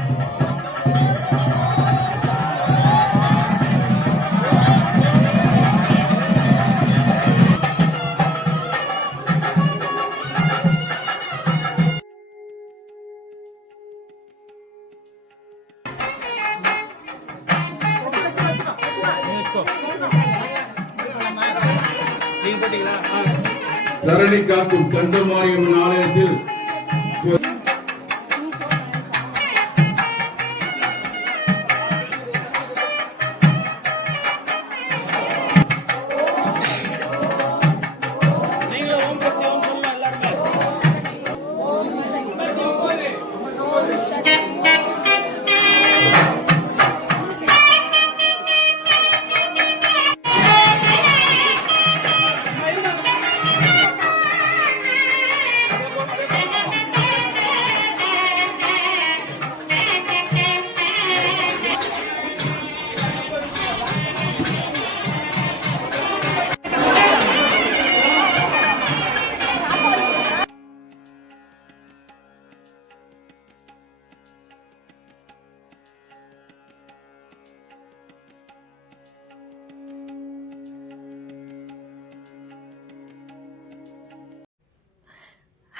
நீங்க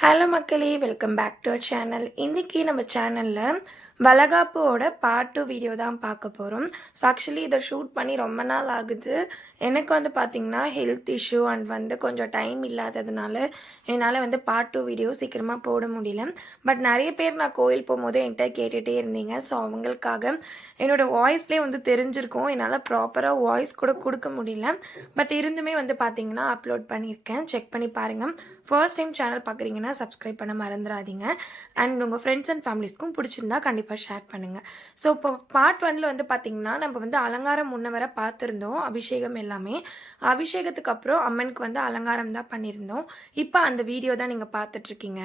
ஹலோ மக்களே welcome back to channel. இன்றைக்கி நம்ம சேனலில் வளகாப்போட பார்ட் டூ வீடியோ தான் பார்க்க போகிறோம் ஸோ ஆக்சுவலி இதை ஷூட் பண்ணி ரொம்ப நாள் ஆகுது. எனக்கு வந்து பார்த்திங்கன்னா ஹெல்த் இஷ்யூ அண்ட் வந்து கொஞ்சம் டைம் இல்லாததுனால என்னால் வந்து பார்ட் டூ வீடியோ சீக்கிரமாக போட முடியல. பட் நிறைய பேர் நான் கோயில் போகும்போது என்கிட்ட கேட்டுகிட்டே இருந்தீங்க. ஸோ அவங்களுக்காக என்னோடய வாய்ஸ்லேயே வந்து தெரிஞ்சிருக்கும். என்னால் ப்ராப்பராக வாய்ஸ் கூட கொடுக்க முடியல. பட் இருந்துமே வந்து பார்த்திங்கன்னா அப்லோட் பண்ணியிருக்கேன். செக் பண்ணி பாருங்கள் ஃபர்ஸ்ட் டைம் சேனல் பார்க்குறீங்கன்னா சப்ஸ்கிரைப் பண்ண மறந்துடாதீங்க. அண்ட் உங்கள் ஃப்ரெண்ட்ஸ் அண்ட் ஃபேமிலிஸ்க்கும் பிடிச்சிருந்தா கண்டிப்பாக ஷேர் பண்ணுங்கள் ஸோ இப்போ பார்ட் ஒன்ல வந்து பார்த்திங்கன்னா நம்ம வந்து அலங்காரம் முன்ன வர பார்த்துருந்தோம் அபிஷேகம் எல்லாமே. அபிஷேகத்துக்கு அப்புறம் அம்மனுக்கு வந்து அலங்காரம் தான் பண்ணியிருந்தோம். இப்போ அந்த வீடியோ தான் நீங்கள் பார்த்துட்ருக்கீங்க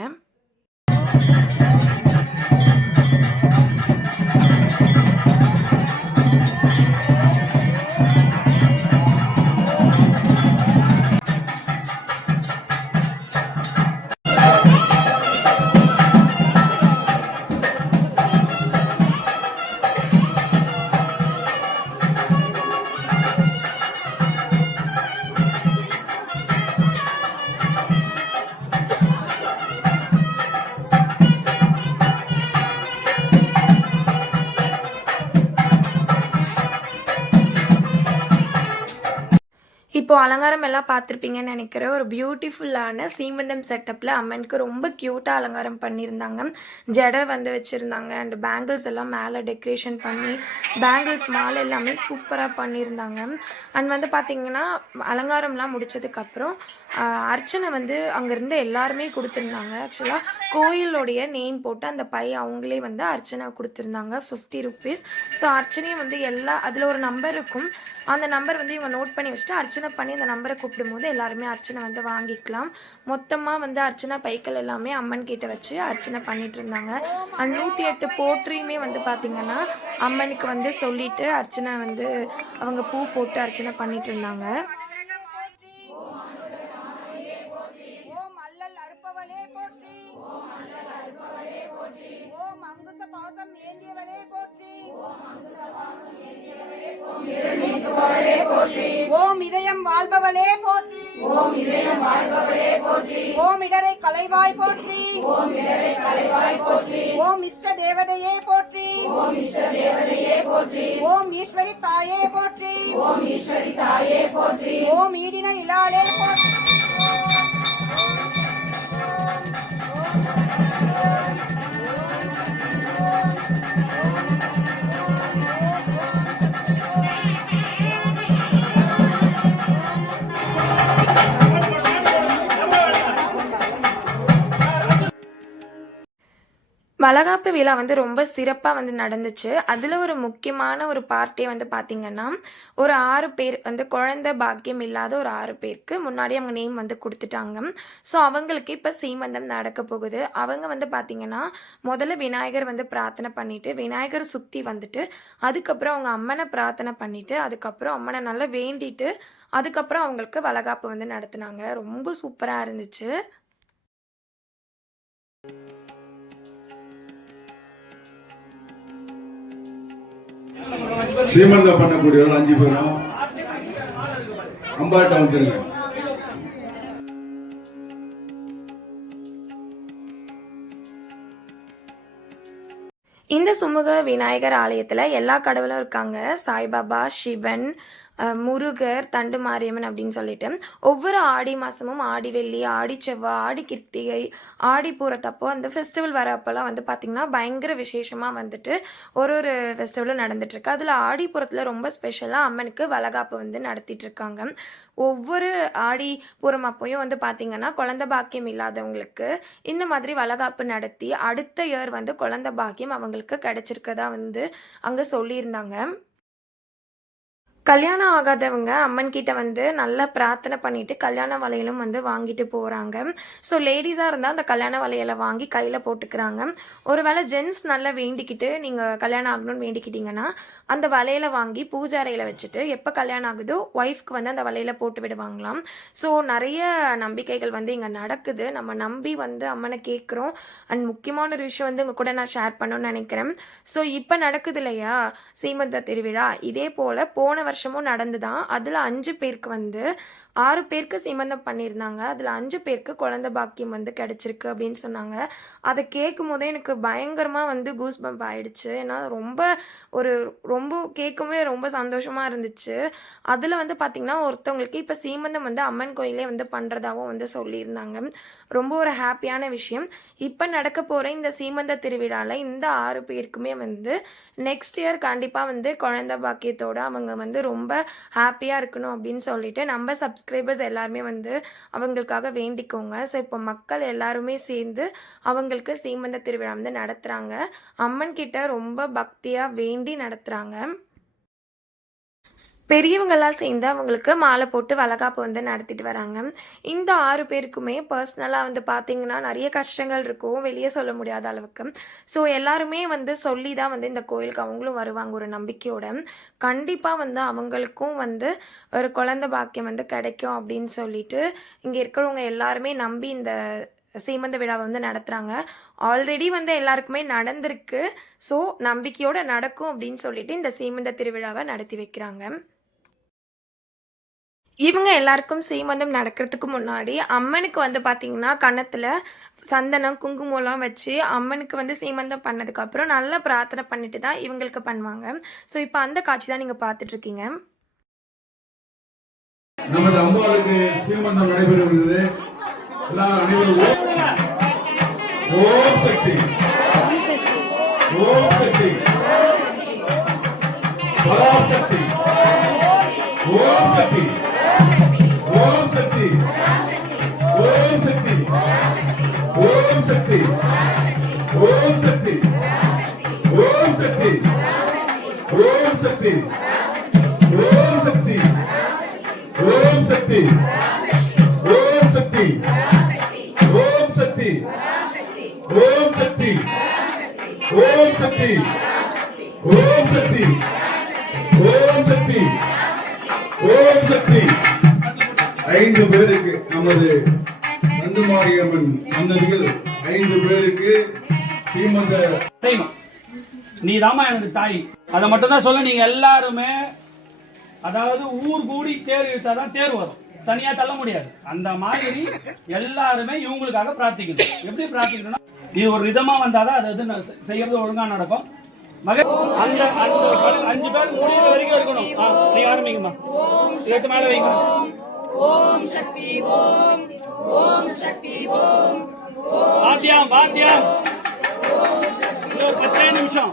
இப்போ அலங்காரம் எல்லாம் பார்த்துருப்பீங்கன்னு நினைக்கிறேன். ஒரு பியூட்டிஃபுல்லான சீமந்தம் செட்டப்பில் அம்மனுக்கு ரொம்ப க்யூட்டாக அலங்காரம் பண்ணியிருந்தாங்க. ஜடை வந்து வச்சுருந்தாங்க. அண்ட் பேங்கிள்ஸ் எல்லாம் மேலே டெக்கரேஷன் பண்ணி பேங்கிள்ஸ் மாலை எல்லாமே சூப்பராக பண்ணியிருந்தாங்க. அண்ட் வந்து பார்த்திங்கன்னா அலங்காரம்லாம் முடிச்சதுக்கப்புறம் அர்ச்சனை வந்து அங்கேருந்து எல்லாருமே கொடுத்துருந்தாங்க. ஆக்சுவலாக கோயிலோடைய நேம் போட்டு அந்த பை அவங்களே வந்து அர்ச்சனை கொடுத்துருந்தாங்க. ஃபிஃப்டி ருபீஸ் ஸோ அர்ச்சனையும் வந்து எல்லா அதில் ஒரு நம்பர் இருக்கும். அந்த நம்பர் வந்து இவங்க நோட் பண்ணி வச்சுட்டு அர்ச்சனை பண்ணி அந்த நம்பரை கூப்பிடும்போது எல்லாருமே அர்ச்சனை வந்து வாங்கிக்கலாம். மொத்தமாக வந்து அர்ச்சனை பைக்கள் எல்லாமே அம்மன் கிட்ட வச்சு அர்ச்சனை பண்ணிட்டு இருந்தாங்க. அண்ட் நூற்றி எட்டு போற்றியுமே வந்து பார்த்திங்கன்னா அம்மனுக்கு வந்து சொல்லிட்டு அர்ச்சனை வந்து அவங்க பூ போட்டு அர்ச்சனை பண்ணிட்டு இருந்தாங்க. ஓம் அங்குச பாசம் ஏந்தியவளே போற்றி. ஓம் இதயம் வாழ்பவளே போற்றி. ஓம் இதயம் வாழ்பவளே போற்றி ஓம் இடரை கலைவாய் போற்றி. ஓம் இடரை கலைவாய் போற்றி ஓம் இஷ்ட தேவதையே போற்றி ஓம் இஷ்ட தேவதையே போற்றி ஓம் ஈஸ்வரி தாயே போற்றி. ஓம் ஈஸ்வரி தாயே போற்றி. ஓம் ஈடின இலாளே போற்றி. வளகாப்பு விழா வந்து ரொம்ப சிறப்பாக வந்து நடந்துச்சு. அதில் ஒரு முக்கியமான ஒரு பார்ட்டி வந்து பார்த்திங்கன்னா ஒரு ஆறு பேர் வந்து குழந்த பாக்கியம் இல்லாத ஒரு ஆறு பேருக்கு முன்னாடி அவங்க நேம் வந்து கொடுத்துட்டாங்க. ஸோ அவங்களுக்கு இப்போ சீமந்தம் நடக்க போகுது. அவங்க வந்து பார்த்திங்கன்னா முதல்ல விநாயகர் வந்து பிரார்த்தனை பண்ணிவிட்டு விநாயகர் சுற்றி வந்துட்டு அதுக்கப்புறம் அவங்க அம்மனை பிரார்த்தனை பண்ணிவிட்டு அதுக்கப்புறம் அம்மனை நல்லா வேண்டிட்டு அதுக்கப்புறம் அவங்களுக்கு வளகாப்பு வந்து நடத்துனாங்க. ரொம்ப சூப்பராக இருந்துச்சு. சீமந்தம் பண்ணக்கூடியவர்கள் அஞ்சு பேரும் அம்பாட்ட வந்துருங்க இந்த சுமுக விநாயகர் ஆலயத்தில் எல்லா கடவுளும் இருக்காங்க. சாய்பாபா சிவன் முருகர் தண்டு மாரியம்மன் அப்படின்னு சொல்லிட்டு ஒவ்வொரு ஆடி மாதமும் ஆடி வெள்ளி ஆடி செவ்வாய் ஆடி கிருத்திகை ஆடி பூரத்தப்போ அந்த ஃபெஸ்டிவல் வரப்போலாம் வந்து பார்த்திங்கன்னா பயங்கர விசேஷமாக வந்துட்டு ஒரு ஒரு ஃபெஸ்டிவலும் நடந்துட்டுருக்கு அதில் ஆடிப்புறத்தில் ரொம்ப ஸ்பெஷலாக அம்மனுக்கு வளகாப்பு வந்து நடத்திட்டு இருக்காங்க. ஒவ்வொரு ஆடி பூரம் அப்போயும் வந்து பார்த்திங்கன்னா குழந்த பாக்கியம் இல்லாதவங்களுக்கு இந்த மாதிரி வளகாப்பு நடத்தி அடுத்த இயர் வந்து குழந்த பாக்கியம் அவங்களுக்கு கிடைச்சிருக்கதா வந்து அங்கே சொல்லியிருந்தாங்க. கல்யாணம் ஆகாதவங்க அம்மன் கிட்ட வந்து நல்லா பிரார்த்தனை பண்ணிட்டு கல்யாண வளையலும் வந்து வாங்கிட்டு போகிறாங்க ஸோ லேடிஸாக இருந்தால் அந்த கல்யாண வளையலை வாங்கி கையில் போட்டுக்கிறாங்க. ஒருவேளை ஜென்ஸ் நல்லா வேண்டிக்கிட்டு நீங்கள் கல்யாணம் ஆகணும்னு வேண்டிக்கிட்டீங்கன்னா அந்த வளையலை வாங்கி பூஜை அறையில் வச்சுட்டு எப்போ கல்யாணம் ஆகுதோ ஒய்ஃப்க்கு வந்து அந்த வலையில் போட்டு விடுவாங்களாம். ஸோ நிறைய நம்பிக்கைகள் வந்து இங்கே நடக்குது. நம்ம நம்பி வந்து அம்மனை கேட்குறோம் அண்ட் முக்கியமான ஒரு விஷயம் வந்து உங்கள் கூட நான் ஷேர் பண்ணணும்னு நினைக்கிறேன். ஸோ இப்போ நடக்குது இல்லையா? சீமந்த திருவிழா. இதே போல் போன வருஷமும் நடந்துதான். அதில் அஞ்சு பேருக்கு வந்து ஆறு பேருக்கு சீமந்தம் பண்ணியிருந்தாங்க. அதில் அஞ்சு பேருக்கு குழந்தை பாக்கியம் வந்து கிடச்சிருக்கு அப்படின்னு சொன்னாங்க. அதை கேட்கும் போதே எனக்கு பயங்கரமாக வந்து கூஸ் பம்ப் ஆயிடுச்சு. ஏன்னா ரொம்ப ஒரு ரொம்ப கேட்கவே ரொம்ப சந்தோஷமாக இருந்துச்சு. அதில் வந்து பார்த்திங்கன்னா ஒருத்தவங்களுக்கு இப்போ சீமந்தம் வந்து அம்மன் கோயிலே வந்து பண்ணுறதாகவும் வந்து சொல்லியிருந்தாங்க. ரொம்ப ஒரு ஹாப்பியான விஷயம். இப்போ நடக்க போகிற இந்த சீமந்த திருவிழாவில் இந்த ஆறு பேருக்குமே வந்து நெக்ஸ்ட் இயர் கண்டிப்பாக வந்து குழந்த பாக்கியத்தோடு அவங்க வந்து ரொம்ப ஹாப்பியாக இருக்கணும் அப்படின்னு சொல்லிட்டு நம்ம சப்ஸ்கிரைபர்ஸ் எல்லாருமே வந்து அவங்களுக்காக வேண்டிக்கோங்க. ஸோ இப்போ மக்கள் எல்லாருமே சேர்ந்து அவங்களுக்கு சீமந்த திருவிழா வந்து நடத்துகிறாங்க அம்மன் கிட்ட ரொம்ப பக்தியாக வேண்டி நடத்துகிறாங்க பெரியவங்கெல்லாம் சேர்ந்து அவங்களுக்கு மாலை போட்டு வளகாப்பு வந்து நடத்திட்டு வராங்க. இந்த ஆறு பேருக்குமே பர்சனலாக வந்து பார்த்தீங்கன்னா நிறைய கஷ்டங்கள் இருக்கும். வெளியே சொல்ல முடியாத அளவுக்கு. ஸோ எல்லாருமே வந்து சொல்லி தான் வந்து இந்த கோயிலுக்கு அவங்களும் வருவாங்க ஒரு நம்பிக்கையோட. கண்டிப்பாக வந்து அவங்களுக்கும் வந்து ஒரு குழந்தை பாக்கியம் வந்து கிடைக்கும் அப்படின்னு சொல்லிட்டு இங்கே இருக்கிறவங்க எல்லாருமே நம்பி இந்த சீமந்த விழாவை வந்து நடத்துகிறாங்க ஆல்ரெடி வந்து எல்லாருக்குமே நடந்திருக்கு. ஸோ நம்பிக்கையோடு நடக்கும் அப்படின்னு சொல்லிட்டு இந்த சீமந்த திருவிழாவை நடத்தி வைக்கிறாங்க. இவங்க எல்லாருக்கும் சீமந்தம் நடக்கிறதுக்கு முன்னாடி அம்மனுக்கு வந்து பார்த்தீங்கன்னா கணத்தில் சந்தனம் குங்குமம்லாம் வச்சு அம்மனுக்கு வந்து சீமந்தம் பண்ணதுக்கப்புறம் நல்லா பிரார்த்தனை பண்ணிட்டு தான் இவங்களுக்கு பண்ணுவாங்க. ஸோ இப்போ அந்த காட்சி தான் நீங்கள் பார்த்துட்ருக்கீங்க. நமது அம்பாளுக்கு சீமந்தம் நடைபெறுகிறது. எல்லாரும் அனைவரும் ஓம் ஓம் சக்தி. ஓம் சக்தி. பராசக்தி. ஓம் சக்தி. ஓம் சக்தி ஓம் சக்தி ஓம் சக்தி ஓம் சக்தி ஓம் சக்தி ஓம் சக்தி ஓம் சக்தி ஓம் சக்தி ஓம் சக்தி ஓம் சக்தி ஓம் சக்தி ஓம் சக்தி ஐந்து பேருக்கு நமது நந்துமாரியம்மன் சன்னதிகள் ஐந்து பேருக்கு சீமந்த. நீ எனக்கு தாய். அதை மட்டும் தான் சொல்ல நீங்க எல்லாருமே அதாவது ஊர் கூடி தேர் இழுத்தாதான் தேர் வரும். தனியா தள்ள முடியாது. அந்த மாதிரி எல்லாருமே இவங்களுக்காக பிரார்த்திக்கணும். எப்படி பிரார்த்திக்கணும்னா இது ஒரு விதமா வந்தாதான் அது வந்து ந- செய்யறது ஒழுங்கா நடக்கும். மக அந்த அந்த அஞ்சு பேருக்கு முடிகிற வரைக்கும் இருக்கணும். நீங்க ஆரம்பிங்கம்மா. எடுத்து மேல வைங்க. வாத்தியம் வாத்தியம் இன்னொரு பத்தே நிமிஷம்.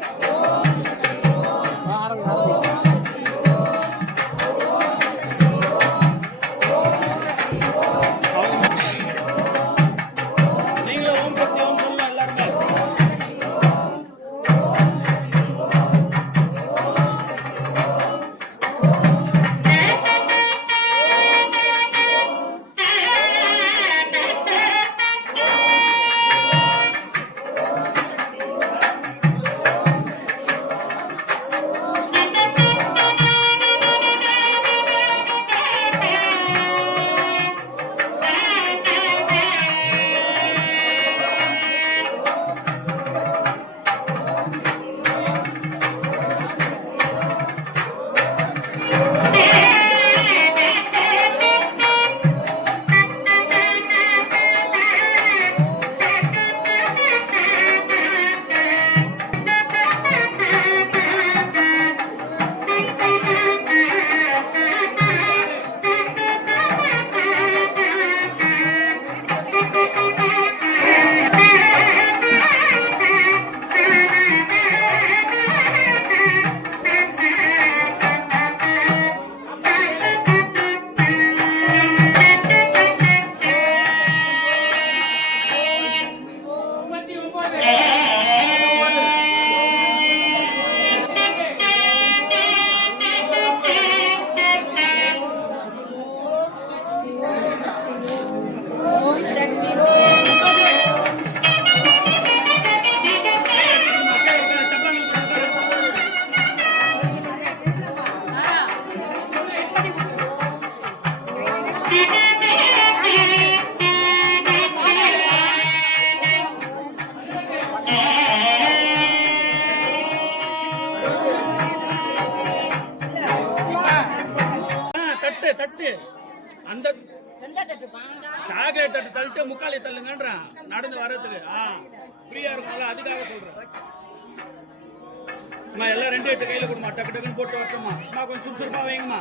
அம்மா எல்லாம் ரெண்டு எட்டு கையில கொடுமா. டக்கு டக்குன்னு போட்டு வரட்டும்மா அம்மா கொஞ்சம் சுறுசுறுப்பா வைங்கம்மா.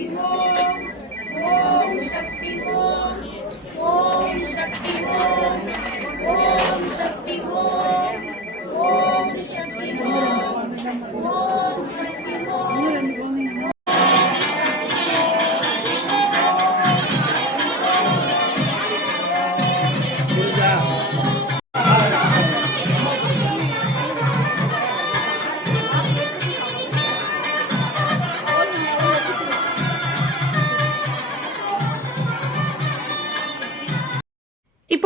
शक्ति ओम ओम शक्ति ओम ओम शक्ति ओम ओम शक्ति ओम ओम शक्ति ओम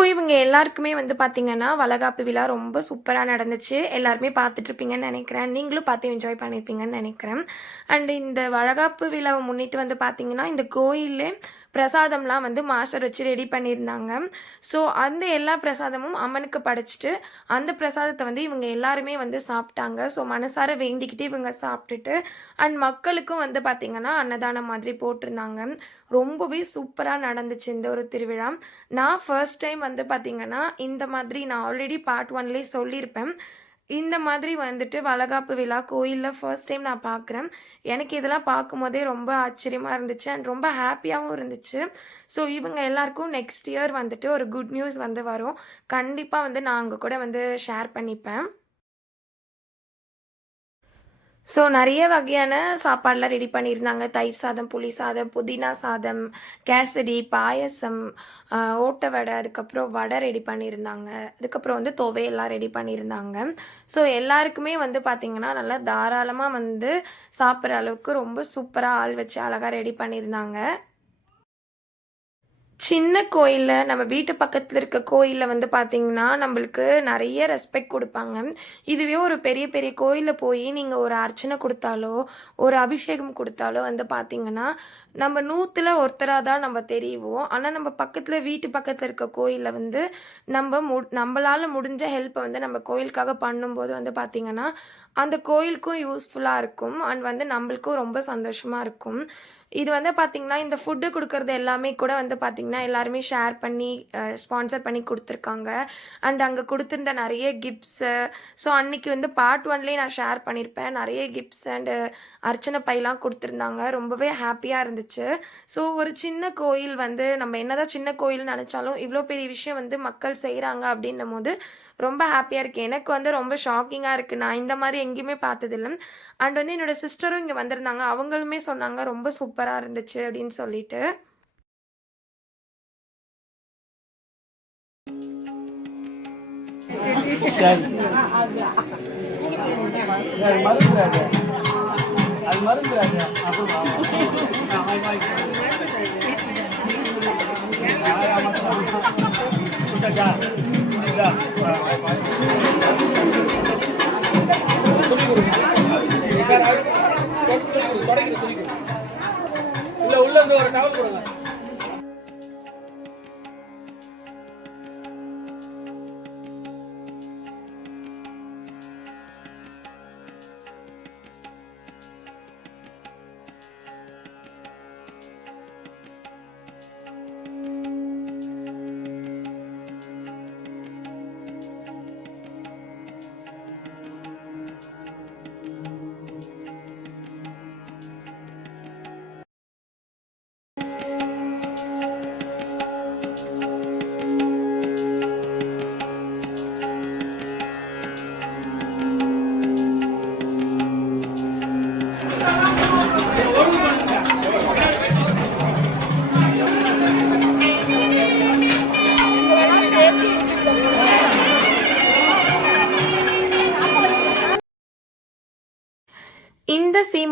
இவங்க எல்லாருக்குமே வந்து பார்த்தீங்கன்னா வளகாப்பு விழா ரொம்ப சூப்பராக நடந்துச்சு. எல்லாருமே பார்த்துட்டு இருப்பீங்கன்னு நினைக்கிறேன். நீங்களும் பார்த்து என்ஜாய் பண்ணியிருப்பீங்கன்னு நினைக்கிறேன். அண்ட் இந்த வளகாப்பு விழாவை முன்னிட்டு வந்து பார்த்தீங்கன்னா இந்த கோயிலே பிரசாதம்லாம் வந்து மாஸ்டர் வச்சு ரெடி பண்ணியிருந்தாங்க. ஸோ அந்த எல்லா பிரசாதமும் அம்மனுக்கு படைச்சிட்டு அந்த பிரசாதத்தை வந்து இவங்க எல்லாருமே வந்து சாப்பிட்டாங்க. ஸோ மனசார வேண்டிக்கிட்டு இவங்க சாப்பிட்டுட்டு அண்ட் மக்களுக்கும் வந்து பார்த்திங்கன்னா அன்னதானம் மாதிரி போட்டிருந்தாங்க. ரொம்பவே சூப்பராக நடந்துச்சு இந்த ஒரு திருவிழா. நான் ஃபர்ஸ்ட் டைம் வந்து பார்த்திங்கன்னா இந்த மாதிரி நான் ஆல்ரெடி பார்ட் ஒன்லேயே சொல்லியிருப்பேன். இந்த மாதிரி வந்துட்டு வளகாப்பு விழா கோயிலில் ஃபர்ஸ்ட் டைம் நான் பார்க்குறேன் எனக்கு இதெல்லாம் பார்க்கும்போதே ரொம்ப ஆச்சரியமாக இருந்துச்சு அண்ட் ரொம்ப ஹாப்பியாகவும் இருந்துச்சு. ஸோ இவங்க எல்லாருக்கும் நெக்ஸ்ட் இயர் வந்துட்டு ஒரு குட் நியூஸ் வந்து வரும். கண்டிப்பாக வந்து நான் அங்கே கூட வந்து ஷேர் பண்ணிப்பேன். ஸோ நிறைய வகையான சாப்பாடெலாம் ரெடி பண்ணியிருந்தாங்க. தயிர் சாதம் புளி சாதம் புதினா சாதம் கேசரி பாயசம் ஓட்ட ஓட்டை வடை அதுக்கப்புறம் வடை ரெடி பண்ணியிருந்தாங்க. அதுக்கப்புறம் வந்து துவையெல்லாம் ரெடி பண்ணியிருந்தாங்க. ஸோ எல்லாருக்குமே வந்து பார்த்திங்கன்னா நல்லா தாராளமாக வந்து சாப்பிட்ற அளவுக்கு ரொம்ப சூப்பராக ஆள் வச்சு அழகாக ரெடி பண்ணியிருந்தாங்க. சின்ன கோயிலில் நம்ம வீட்டு பக்கத்தில் இருக்க கோயிலில் வந்து பார்த்திங்கன்னா நம்மளுக்கு நிறைய ரெஸ்பெக்ட் கொடுப்பாங்க. இதுவே ஒரு பெரிய பெரிய கோயிலில் போய் நீங்கள் ஒரு அர்ச்சனை கொடுத்தாலோ ஒரு அபிஷேகம் கொடுத்தாலோ வந்து பார்த்திங்கன்னா நம்ம நூற்றில் ஒருத்தராக தான் நம்ம தெரியுவோம் ஆனால் நம்ம பக்கத்தில் வீட்டு பக்கத்தில் இருக்க கோயிலில் வந்து நம்ம மு நம்மளால் முடிஞ்ச ஹெல்ப்பை வந்து நம்ம கோயிலுக்காக பண்ணும்போது வந்து பார்த்திங்கன்னா அந்த கோயிலுக்கும் யூஸ்ஃபுல்லாக இருக்கும். அண்ட் வந்து நம்மளுக்கும் ரொம்ப சந்தோஷமாக இருக்கும். இது வந்து பார்த்திங்கன்னா இந்த ஃபுட்டு கொடுக்கறது எல்லாமே கூட வந்து பார்த்திங்கன்னா எல்லாருமே ஷேர் பண்ணி ஸ்பான்சர் பண்ணி கொடுத்துருக்காங்க. அண்ட் அங்கே கொடுத்துருந்த நிறைய கிஃப்ட்ஸு ஸோ அன்னைக்கு வந்து பார்ட் ஒன்லேயே நான் ஷேர் பண்ணியிருப்பேன் நிறைய கிஃப்ட்ஸ் அண்டு அர்ச்சனை பையெல்லாம் கொடுத்துருந்தாங்க. ரொம்பவே ஹாப்பியாக இருந்துச்சு. ஸோ ஒரு சின்ன கோயில் வந்து நம்ம என்னதான் சின்ன கோயில்னு நினச்சாலும் இவ்வளோ பெரிய விஷயம் வந்து மக்கள் செய்கிறாங்க அப்படின்னும் போது ரொம்ப ஹாப்பியாக இருக்குது எனக்கு வந்து ரொம்ப ஷாக்கிங்காக இருக்குது நான் இந்த மாதிரி எங்கேயுமே பார்த்ததில்ல. அண்ட் வந்து என்னோட சிஸ்டரும் இங்கே வந்திருந்தாங்க. அவங்களுமே சொன்னாங்க ரொம்ப சூப்பராக இருந்துச்சு அப்படின்னு சொல்லிட்டு. அது இல்ல உள்ள இருந்து ஒரு டவல் போடுங்க.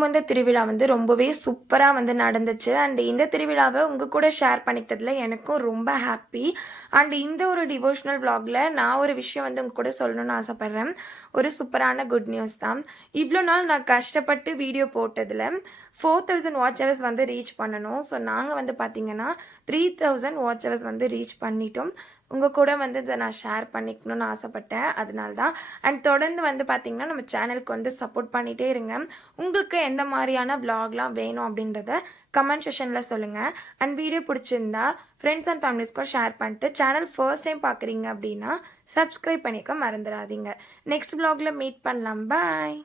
இந்த திருவிழா வந்து ரொம்பவே சூப்பராக வந்து நடந்துச்சு. அண்ட் இந்த திருவிழாவை உங்கள் கூட ஷேர் பண்ணிக்கிட்டதில் எனக்கும் ரொம்ப ஹாப்பி அண்ட் இந்த ஒரு டிவோஷனல் வ்ளாகில் நான் ஒரு விஷயம் வந்து உங்கள் கூட சொல்லணும்னு ஆசைப்பட்றேன். ஒரு சூப்பரான குட் நியூஸ் தான். இவ்வளோ நாள் நான் கஷ்டப்பட்டு வீடியோ போட்டதில் ஃபோர் தௌசண்ட் வாட்ச் ஹவர்ஸ் வந்து ரீச் பண்ணணும். ஸோ நாங்கள் வந்து பார்த்தீங்கன்னா த்ரீ தௌசண்ட் வாட்ச் ஹவர்ஸ் வந்து ரீச் பண்ணிட்டோம். உங்கள் கூட வந்து இதை நான் ஷேர் பண்ணிக்கணும்னு ஆசைப்பட்டேன். அதனால தான் அண்ட் தொடர்ந்து வந்து பார்த்தீங்கன்னா நம்ம சேனலுக்கு வந்து சப்போர்ட் பண்ணிகிட்டே இருங்க. உங்களுக்கு எந்த மாதிரியான vlogலாம் வேணும் அப்படின்றத கமெண்ட் செஷனில் சொல்லுங்கள் அண்ட் வீடியோ பிடிச்சிருந்தா ஃப்ரெண்ட்ஸ் அண்ட் ஃபேமிலிஸ்க்கும் ஷேர் பண்ணிட்டு சேனல் ஃபர்ஸ்ட் டைம் பார்க்குறீங்க அப்படின்னா சப்ஸ்கிரைப் பண்ணிக்க மறந்துடாதீங்க. நெக்ஸ்ட் vlogல மீட் பண்ணலாம். பாய்